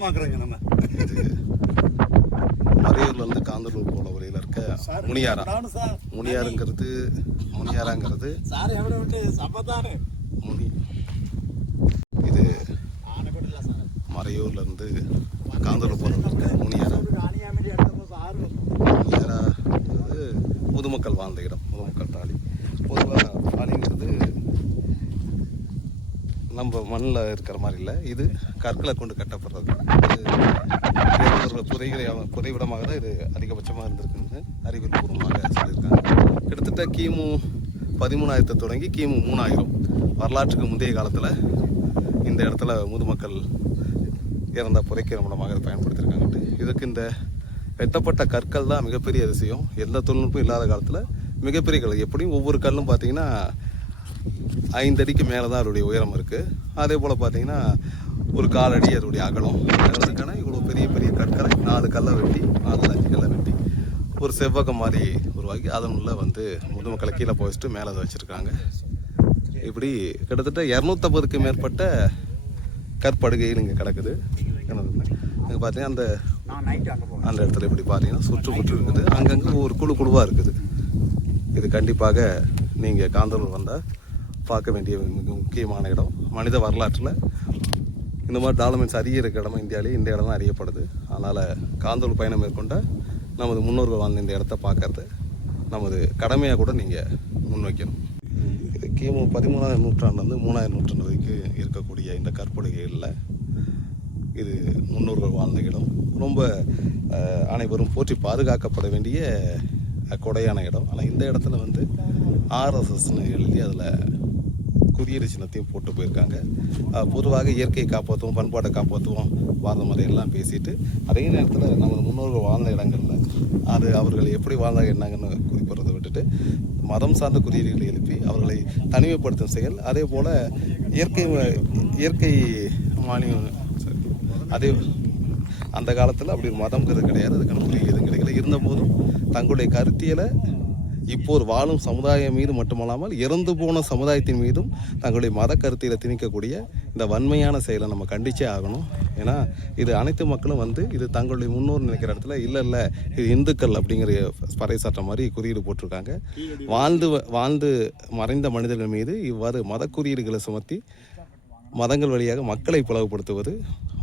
நம்ம இது மறையூர்லேருந்து காந்தலூர் போல வரையில் இருக்க முனியாரா. முனியாராங்கிறது முனி. இது மறையூர்லேருந்து காந்தலூர் போல இருக்க முனியாரா. முனியாராங்கிறது பொதுமக்கள் வாழ்ந்த இடம், பொதுமக்கள் தாலி. பொதுவாக தாலிங்கிறது நம்ம மண்ணில் இருக்கிற மாதிரி இல்லை, இது கற்களை கொண்டு கட்டப்படுறது. புதைவிடமாக தான் இது அதிகபட்சமாக இருந்திருக்குன்னு அறிவியல் பூர்வமாக சொல்லியிருக்காங்க. கிட்டத்தட்ட கிமு 13,000 தொடங்கி கிமு 3000 வரலாற்றுக்கு முந்தைய காலத்தில் இந்த இடத்துல முதுமக்கள் இறந்த புதைக்கிற மூலமாக இதை பயன்படுத்தியிருக்காங்கட்டு. இதுக்கு இந்த வெட்டப்பட்ட கற்கள் தான் மிகப்பெரிய அதிசயம். எந்த தொழில்நுட்பம் இல்லாத காலத்தில் மிகப்பெரிய கல். எப்படியும் ஒவ்வொரு கல்லும் பார்த்தீங்கன்னா 5 அடிக்கு மேலே தான் அதோடைய உயரம் இருக்குது. அதே போல் பார்த்தீங்கன்னா ஒரு 4 அடி அதோடைய அகலம். அதுக்கான இவ்வளோ பெரிய பெரிய கற்களை 4 கல்லை வெட்டி 4 5 கல்லை வெட்டி ஒரு செவ்வகம் மாதிரி உருவாக்கி அதனுள்ள முதுமக்களை கீழே போயிட்டு மேலே அதை வச்சுருக்காங்க. இப்படி கிட்டத்தட்ட 250க்கு மேற்பட்ட கற்படுகைகள் இங்கே கிடக்குது. இங்கே பார்த்தீங்கன்னா அந்த இடத்துல இப்படி பார்த்தீங்கன்னா சுற்றுப்புற்று இருக்குது. அங்கங்கே ஒரு குழுவாக இருக்குது. இது கண்டிப்பாக நீங்கள் காந்தலூர் வந்தால் பார்க்க வேண்டிய மிக முக்கியமான இடம். மனித வரலாற்றில் இந்த மாதிரி டாலமெண்ட்ஸ் அதிக இருக்க இடமா இந்தியாவிலே இந்த இடம் தான் அறியப்படுது. அதனால் காந்தலூர் பயணம் மேற்கொண்ட நமது முன்னோர்கள் வாழ்ந்த இந்த இடத்த பார்க்கறது நமது கடமையாக கூட நீங்கள் முன்வைக்கணும். இது கிமு 13ஆம் நூற்றாண்டுலேருந்து 3ஆம் நூற்றாண்டு வரைக்கும் இருக்கக்கூடிய இந்த கற்படுகைகளில் இது முன்னோர்கள் வாழ்ந்த இடம். ரொம்ப அனைவரும் போற்றி பாதுகாக்கப்பட வேண்டிய கொடையான இடம். ஆனால் இந்த இடத்துல RSSன்னு எழுதி அதில் குறியீடு சின்னத்தையும் போட்டு போயிருக்காங்க. பொதுவாக இயற்கையை காப்பாற்றுவோம், பண்பாட்டை காப்பாற்றுவோம், வாழ்ந்த முறையெல்லாம் பேசிட்டு அதே நேரத்தில் நமது முன்னோர்கள் வாழ்ந்த இடங்களில் அது அவர்கள் எப்படி வாழ்ந்தாங்க என்னங்கன்னு குறிப்பிட்றதை விட்டுட்டு மதம் சார்ந்த குறியீடுகளை எழுப்பி அவர்களை தனிமைப்படுத்தும் செயல். அதே போல் இயற்கை மானியம் அதே அந்த காலத்தில் அப்படி ஒரு மதம்ங்கிறது கிடையாது, அதுக்கான குறியீடு எதுவும் கிடைக்கல. இருந்தபோதும் தங்களுடைய கருத்தியலை இப்போ ஒரு வாழும் சமுதாயம் மீது மட்டுமல்லாமல் இறந்து போன சமுதாயத்தின் மீதும் தங்களுடைய மத கருத்தியலை திணிக்கக்கூடிய இந்த வன்மையான செயலை நம்ம கண்டிச்சே ஆகணும். ஏன்னா இது அனைத்து மக்களும் இது தங்களுடைய முன்னோர் நினைக்கிற இடத்துல இல்லை இது இந்துக்கள் அப்படிங்கிற பறைசாற்ற மாதிரி குறியீடு போட்டிருக்காங்க. வாழ்ந்து மறைந்த மனிதர்கள் மீது இவ்வாறு மத குறியீடுகளை சுமத்தி மதங்கள் வழியாக மக்களை பிளவுபடுத்துவது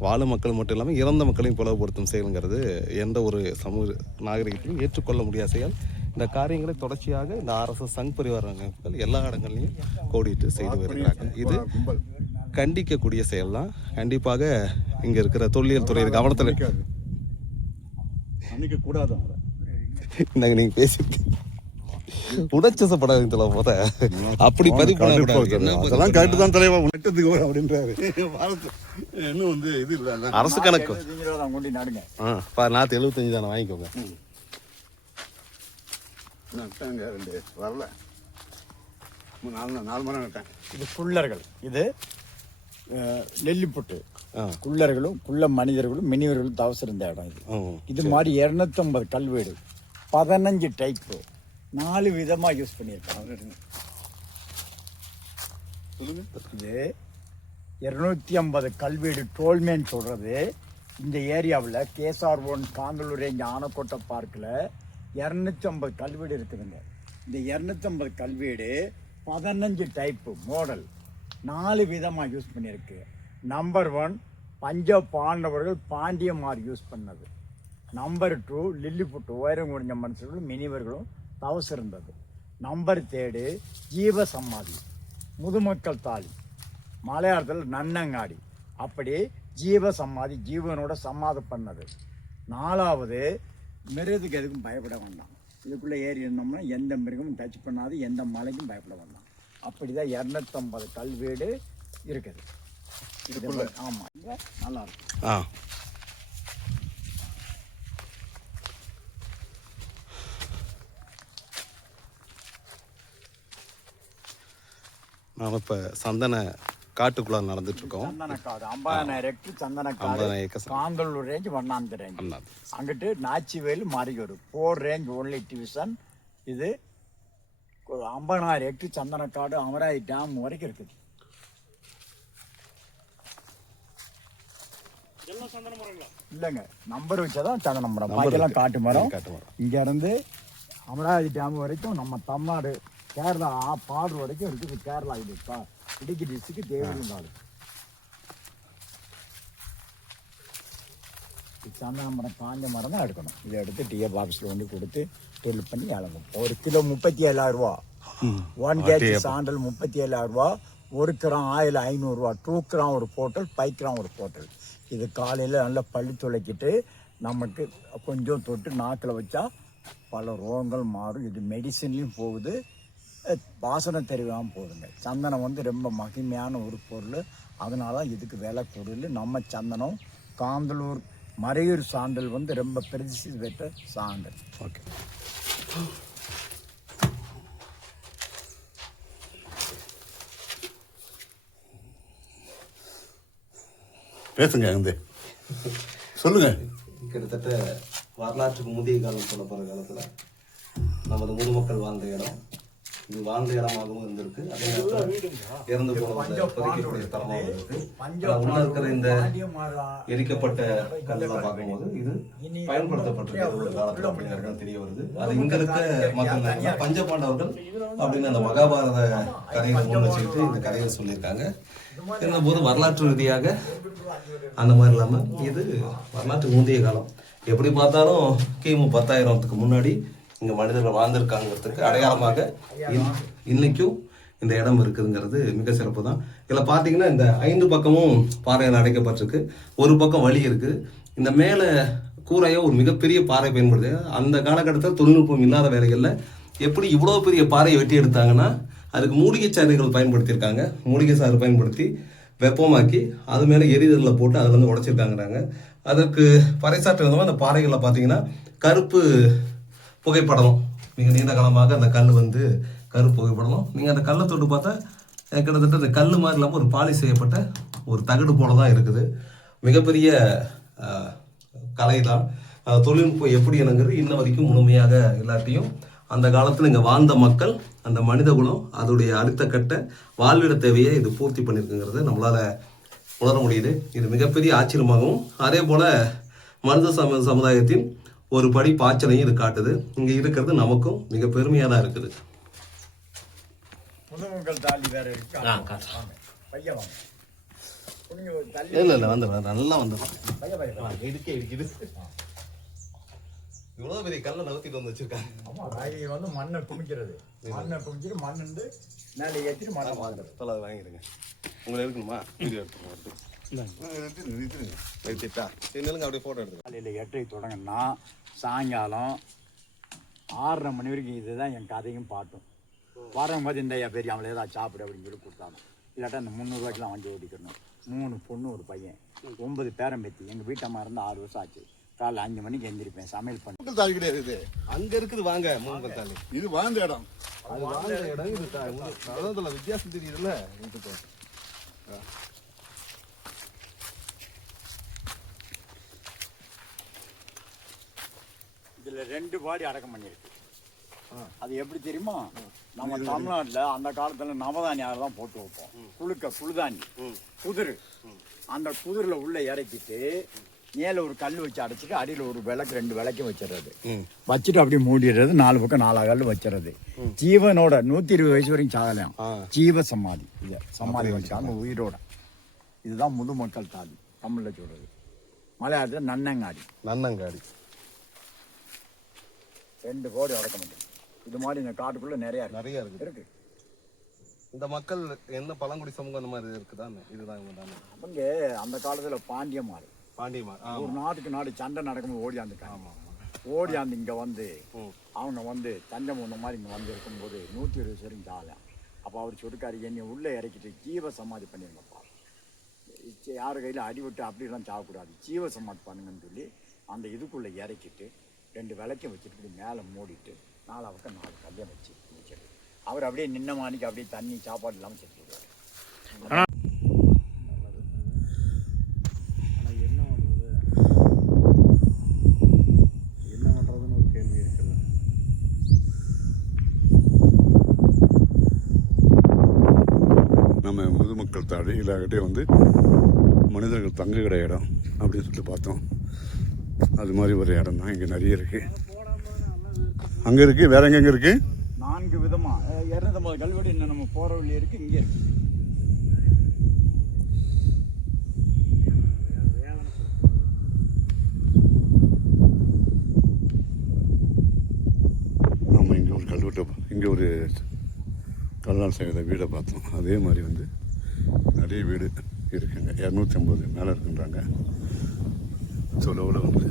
வாழும் மக்கள் மட்டும் இல்லாமல் இறந்த மக்களையும் பிளவுபடுத்தும் செயலுங்கிறது எந்த ஒரு சமூக நாகரிகத்தையும் ஏற்றுக்கொள்ள முடியாத செயல். இந்த காரியங்களை தொடர்ச்சியாக இந்த RSS சங் பரிவார அமைப்புகள் எல்லா இடங்கள்லையும் கோடிட்டு செய்து வருகிறாங்க. இது கண்டிக்கக்கூடிய செயல் தான். கண்டிப்பாக இங்கே இருக்கிற தொல்லியல் துறை கவனத்தில் நீங்கள் பேசியிருக்கீங்க. உணர்ச்சப்படாதீங்களா போத அப்படி பதிவு பண்ணலாம். கரெக்டு தான் தலைவா நட்டத்துக்கு அப்படின்றாரு. இன்னும் இது இல்லை அரசு கணக்கு. நாற்று 75 தானே வாங்கிக்கோங்க. வரல 4 மணி நட்டேன். இது குள்ளர்கள், இது நெல்லிப்புட்டு. குள்ளர்களும் குள்ள மனிதர்களும் மினிவர்களும் தவசிருந்த இடம் இது. இது மாதிரி 250 கல்வீடு, 15 டைப்பு, 4 விதமாக யூஸ் பண்ணியிருக்காங்க. இது 250 கல்வீடு டோல்மேன் சொல்கிறது. இந்த ஏரியாவில் KSR1 காந்தலூர் ரேஞ்ச் ஆனக்கோட்டை பார்க்கில் 250 கல்வீடு இருக்குதுங்க. இந்த 250 கல்வீடு 15 டைப்பு மாடல் 4 விதமாக யூஸ் பண்ணியிருக்கு. நம்பர் 1 பஞ்ச பாண்டவர்கள் பாண்டியமார் யூஸ் பண்ணது. நம்பர் 2 லில்லிப்புட்டு உயரம் குறைஞ்ச மனுஷர்களும் மினிவர்களும் தவசு இருந்தது. நம்பர் 3 ஜீவ சமாதி முதுமக்கள் தாலி, மலையாளத்தில் நன்னங்காடி. அப்படி ஜீவ சமாதி ஜீவனோட சமாதி பண்ணது. 4வது மிருகத்துக்கு எதுக்கும் பயப்பட வேண்டாம். இதுக்குள்ளே ஏறி இருந்தோம்னா எந்த மிருகமும் டச் பண்ணாது, எந்த மலைக்கும் பயப்பட வேண்டாம். அப்படி தான் 250 கல்வீடு இருக்குது இதுக்குள்ள. ஆமாம், இங்கே நல்லா இருக்கும். நாம் இப்போ சந்தன காட்டுக்குள்ள நடந்துட்டு இருக்கோம். சந்தனக்காடு 50,000 ஹெக்டர் சந்தனக்காடு, காந்தலூர் ரேஞ்ச், வண்ணாந்த ரேஞ்ச். அங்கிட்டு நாச்சிவேல் மறையூர் 4 ரேஞ்ச் ஒன்லி டிவிஷன். இது 50,000 ஹெக்டர் சந்தனக்காடு அமராவதி டேம் வரைக்கும் இருக்குது. இல்லைங்க, நம்பர் வச்சாதான் சந்தன மரம். பாக்கெல்லாம் காட்டு மரம். இங்க இருந்து அமராவதி டேம் வரைக்கும் நம்ம தமிழ்நாடு கேரளா பார்டர் வரைக்கும் இருக்குது. கேரளா இது இடுக்கி டிஸ்ட்ரிக்ட் தேவரிங்காடு. சந்தன மரம் காஞ்ச மரம் தான் எடுக்கணும். இதை எடுத்து டிஎஃப் ஆஃபீஸில் கொண்டு கொடுத்து தொழில் பண்ணி இழங்கும். ஒரு கிலோ 37,000 ரூபா. 1 கேஜி சாண்டல் 37,000 ரூபா. 1 கிராம் ஆயில் 500 ரூபா. 2 கிராம் ஒரு போட்டல், 5 கிராம் ஒரு போட்டல். இது காலையில் நல்லா பள்ளி துளைக்கிட்டு நமக்கு கொஞ்சம் தொட்டு நாக்கில் வச்சா பல ரோகங்கள் மாறும். இது மெடிசின்லேயும் போகுது, வாசனை தெரியாமல் போகுதுங்க. சந்தனம் வந்து ரொம்ப மகிமையான ஒரு பொருள். அதனால தான் இதுக்கு விலை பொருள். நம்ம சந்தனம் காந்தலூர் மறையூர் சாண்டல் வந்து ரொம்ப பிரசித்தி பெற்ற சாண்டல். ஓகே, பேசுங்க வந்து சொல்லுங்க. கிட்டத்தட்ட வரலாற்றுக்கு முந்தைய காலம் சொல்லப்படுற காலத்தில் நமது முதுமக்கள் வாழ்ந்த இடம் இது வாழ்ந்த இடமாகவும் இருந்திருக்கு. அதே நேரத்தில் இறந்து போனவங்க புதைக்கக்கூடிய ஸ்தலமாகவும் இருக்கு. உள்ள இருக்கிற இந்த எரிக்கப்பட்ட கல்லெல்லாம் பார்க்கும்போது இது பயன்படுத்தப்பட்டிருக்க ஒரு காலத்தில் அப்படிங்கிறது தெரிய வருது. அது இங்க இருக்க மக்கள் பஞ்சபாண்டவர்கள் அப்படின்னு அந்த மகாபாரத கதையை முன் வச்சுக்கிட்டு இந்த கதையை சொல்லியிருக்காங்க. போது வரலாற்று ரீதியாக அந்த மாதிரி இல்லாமல் இது வரலாற்று முந்தைய காலம். எப்படி பார்த்தாலும் கிமு 10,000க்கு முன்னாடி இங்கே மனிதர்கள் வாழ்ந்திருக்காங்கிறதுக்கு அடையாளமாக இன்னைக்கும் இந்த இடம் இருக்குதுங்கிறது மிக சிறப்பு தான். இதில் பார்த்தீங்கன்னா இந்த 5 பக்கமும் பாறையால் அடைக்கப்பட்டிருக்கு. ஒரு பக்கம் வழி இருக்குது. இந்த மேலே கூரையோ ஒரு மிகப்பெரிய பாறை பயன்படுது. அந்த காலகட்டத்தில் தொழில்நுட்பம் இல்லாத வேலைகளில் எப்படி இவ்வளோ பெரிய பாறையை வெட்டி எடுத்தாங்கன்னா அதுக்கு மூலிகை சாறுகள் பயன்படுத்தியிருக்காங்க. மூலிகை சாறு பயன்படுத்தி வெப்பமாக்கி அது மேலே எரிதலில் போட்டு அதில் வந்து உடைச்சிருக்காங்கிறாங்க. அதற்கு பறைசாற்று விதமாக அந்த பாறைகளில் பார்த்தீங்கன்னா கருப்பு புகைப்படணும். மிக நீண்ட காலமாக அந்த கல் வந்து கருப்பு புகைப்படணும். நீங்கள் அந்த கல்லை தொட்டு பார்த்தா கிட்டத்தட்ட அந்த கல் மாதிரி இல்லாமல் ஒரு பாலிஷ் செய்யப்பட்ட ஒரு தகடு போல தான் இருக்குது. மிகப்பெரிய கலை தான். தொழில்நுட்பம் எப்படி என்னங்கிறது இன்ன வரைக்கும் முழுமையாக இல்லாட்டியும் அந்த காலத்தில் இங்கே வாழ்ந்த மக்கள் அந்த மனித குலம் அதோடைய அடுத்த கட்ட வாழ்விட தேவையை இது பூர்த்தி பண்ணியிருக்குங்கிறது நம்மளால் உணர முடியுது. இது மிகப்பெரிய ஆச்சரியமாகவும் அதே போல் மனித சமுதாயத்தின் ஒரு படி பாய்ச்சலையும் இது காட்டுது. இங்கே இருக்கிறது நமக்கும் மிக பெருமையாக தான் இருக்குது. இல்லை வந்து நல்லா வந்து இவ்வளோ பெரிய கல்லை நகர்த்திட்டு வந்து வச்சிருக்காங்க. ஆமாம், வந்து மண்ணை குமிக்கிறது. மண்ணை குமிச்சிட்டு மண் வந்து மேலே ஏற்றிட்டு மண்ணை வாங்குறது. அதை வாங்கிடுங்க. உங்களை எடுக்கணுமா? வீடியோ எடுத்துருங்க. எடுத்துட்டா என்னங்க அப்படியே ஃபோட்டோ எடுத்து. காலையில் 8 தொடங்கினா சாயங்காலம் 6:30 மணி வரைக்கும் இதுதான் என் கதையும் பாட்டும். வரும்போது இந்த பெரிய அவளை ஏதாவது சாப்பிடு அப்படின்னு சொல்லி கொடுத்தாங்க. இல்லாட்டா இந்த 300 ரூபாய்க்குலாம் வண்டி ஓட்டிக்கணும். 3 பொண்ணு ஒரு பையன், 9 பேரம்பேத்தி. எங்கள் வீட்டம்மா இருந்து 6 வருஷம் ஆச்சு. காலைல 5 மணிக்கு எந்திரிப்பேன், சமையல் பண்ணி. தாலி கிடையாது இது. அங்க இருக்குது வாங்க மூங்கல் தாலி. இது வாழ்ந்த இடம். அது வாழ்ந்த இடம். இது வித்தியாசம் தெரியுதுல்ல. இதுல 2 பாடி அடக்கம் பண்ணியிருக்கு. அது எப்படி தெரியுமா? நம்ம தமிழ்நாட்டுல அந்த காலத்துல நவதானியம் தான் போட்டு வைப்போம். குளுதானி குதிரு. அந்த குதிரில உள்ள இறக்கிட்டு மேல ஒரு கல் வச்சு அடைச்சிட்டு அடியில் ஒரு விளக்கு 2 விளக்கும் வச்சிடறது. வச்சுட்டு அப்படியே மூடிடுறது. 4 பக்கம் 4 கல் வச்சிடறது. ஜீவனோட 120 வயசு வரைக்கும் சாகலாம். ஜீவ சமாதி. இதை சமாதி வச்சாங்க உயிரோட. இதுதான் முதுமக்கள் தாலி தமிழ்ல சொல்றது. மலையாளத்தில் நன்னங்காடி. 2 கோடி அடக்க முடியும். இது மாதிரி இந்த காட்டுக்குள்ள நிறைய இருக்கு. இந்த மக்கள் என்ன பழங்குடி சமூகம் அந்த மாதிரி இருக்குதானே? இதுதான் அவங்க அந்த காலத்துல பாண்டியமாறு ஒரு நாட்டுக்கு நாடு சண்டை நடக்கும்போது ஓடியாந்து இங்க வந்து அவங்க வந்து தஞ்சை முன்ன மாதிரி இங்க வந்து இருக்கும்போது 120 வரைக்கும் சாகலாம். அப்போ அவர் சொல்லிருக்காரு, என்னை உள்ளே இறக்கிட்டு ஜீவ சமாதி பண்ணிருங்கப்பா. யாரு கையில் அடிவிட்டு அப்படிலாம் சாகக்கூடாது, ஜீவ சமாதி பண்ணுங்கன்னு சொல்லி அந்த இதுக்குள்ளே இறக்கிட்டு 2 விளக்கம் வச்சுட்டு இப்படி மேலே மூடிட்டு 4 பக்கம் 4 கல்யாணம் வச்சு முடிச்சிடு. அவர் அப்படியே நின்ன மாணிக்கு அப்படியே தண்ணி சாப்பாடு இல்லாமல் செத்துருவார். நம்ம முதுமக்கள் தாடி இல்லாகட்டே வந்து மனிதர்கள் தங்குகிற இடம். அப்படின்னு சொல்லிட்டு பார்த்தோம். அது மாதிரி ஒரு இடம் தான் இங்கே நிறைய இருக்குது. அங்கே இருக்குது, வேற எங்கெங்கே இருக்குது? 4 விதமாக 250 கல்வெடு இன்னும் நம்ம போகிற வழி இருக்குது, இங்கே இருக்குது. நம்ம இங்கே ஒரு கல்வெட்டை, இங்கே ஒரு கல்லால் செய்த வீடை பார்த்தோம். அதே மாதிரி வந்து நிறைய வீடு இருக்குங்க. 250 மேலே இருக்குன்றாங்க. சொல்ல வந்து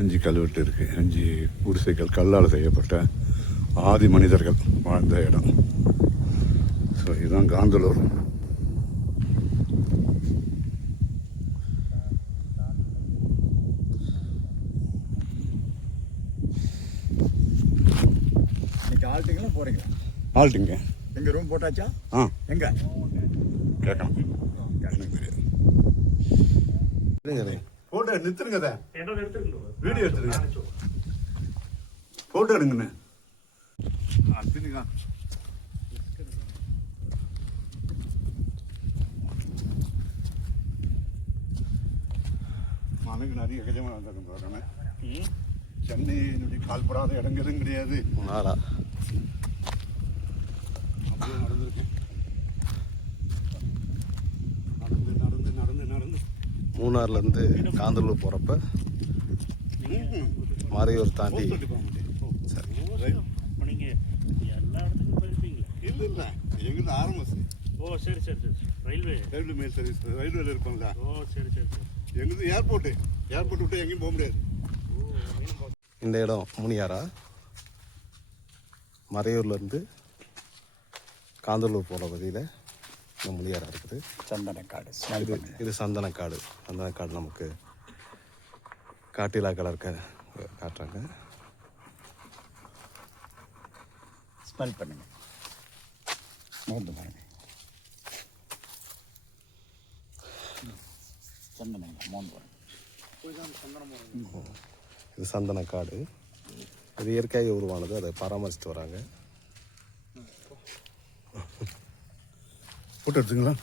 5 கல்வெட்டு இருக்குது. 5 குடிசைகள் கல்லால் செய்யப்பட்ட ஆதி மனிதர்கள் வாழ்ந்த இடம். ஸோ இதுதான் காந்தலூர். இன்னைக்கு ஆல்ட்டிங்களா போகிறீங்களா? ஆல்ட்டுங்க. எங்கள் ரூம் போட்டாச்சா? ஆ, எங்கே கேட்கலாம். எனக்கு தெரியாது. ஃபோட்டோ நிறுத்துருங்க. வீடியோ எடுத்துருங்க. ஃபோட்டோ எடுங்கண்ணே. மழைக்கு நிறைய கஜமாக வந்திருக்கேன். சென்னையினுடைய கால்படாத இடங்களும் கிடையாது. நாளா அப்படியே நடந்திருக்கேன். நடந்து நடந்து நடந்து நடந்து மூணார்லேருந்து காந்தலூர் போகிறப்ப மறையூர் தாண்டி இல்லை இல்லை எங்கிட்ட ஆரம்பிச்சு. ஓ சரி சரி சரி. ரயில்வே மெயில் சர்வீஸ் ரயில்வேல இருப்பாங்களா? ஓ சரி சரி சரி. எங்கிட்ட ஏர்போர்ட்டு விட்டு எங்கேயும் போக முடியாது. இந்த இடம் முனியாரா? மறையூர்லேருந்து காந்தலூர் போகிற வழியில் இந்த முனியாரா இருக்குது. சந்தனக்காடு. இது சந்தனக்காடு. சந்தனக்காடு நமக்கு காட்டிலா கலர் காட்டுறாங்க. ஸ்மெல் பண்ணுங்க. மோந்து பாருங்க. சந்தனம் மோந்து பாருங்க. இது சந்தனக்காடு. இது இயற்கையாக உருவானது. அதை பராமரிச்சுட்டு வராங்க. ஃபோட்டோ எடுத்துங்களா?